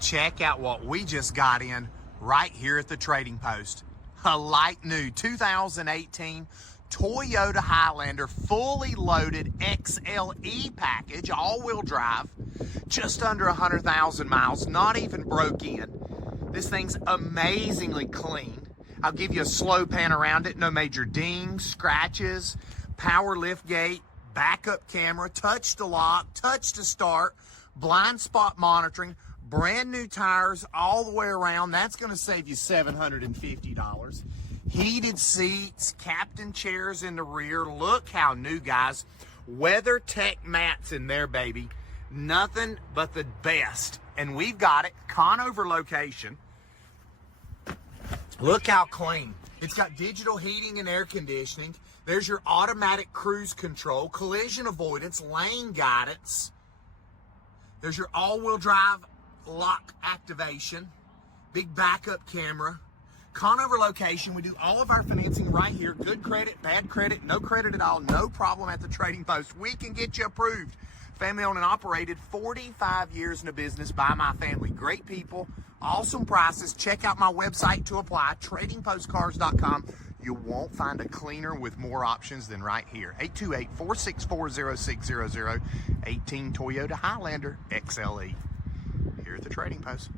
Check out what we just got in right here at the Trading Post. A like new 2018 Toyota Highlander fully loaded XLE package, all-wheel drive, just under 100,000 miles, not even broke in. This thing's amazingly clean. I'll give you a slow pan around it. No major dings, scratches, power lift gate, backup camera, touch to lock, touch to start, blind spot monitoring, brand new tires all the way around. That's going to save you $750. Heated seats, captain chairs in the rear. Look how new, guys. WeatherTech mats in there, baby. Nothing but the best. And we've got it, Conover location. Look how clean. It's got digital heating and air conditioning. There's your automatic cruise control, collision avoidance, lane guidance. There's your all-wheel drive lock activation, big backup camera. Conover location. We do all of our financing right here. Good credit, bad credit, no credit at all, no problem at the Trading Post. We can get you approved. Family owned and operated, 45 years in the business by my family. Great people, awesome prices. Check out my website to apply, tradingpostcars.com. You won't find a cleaner with more options than right here. 828-464-0600, 18 Toyota Highlander XLE here at the Trading Post.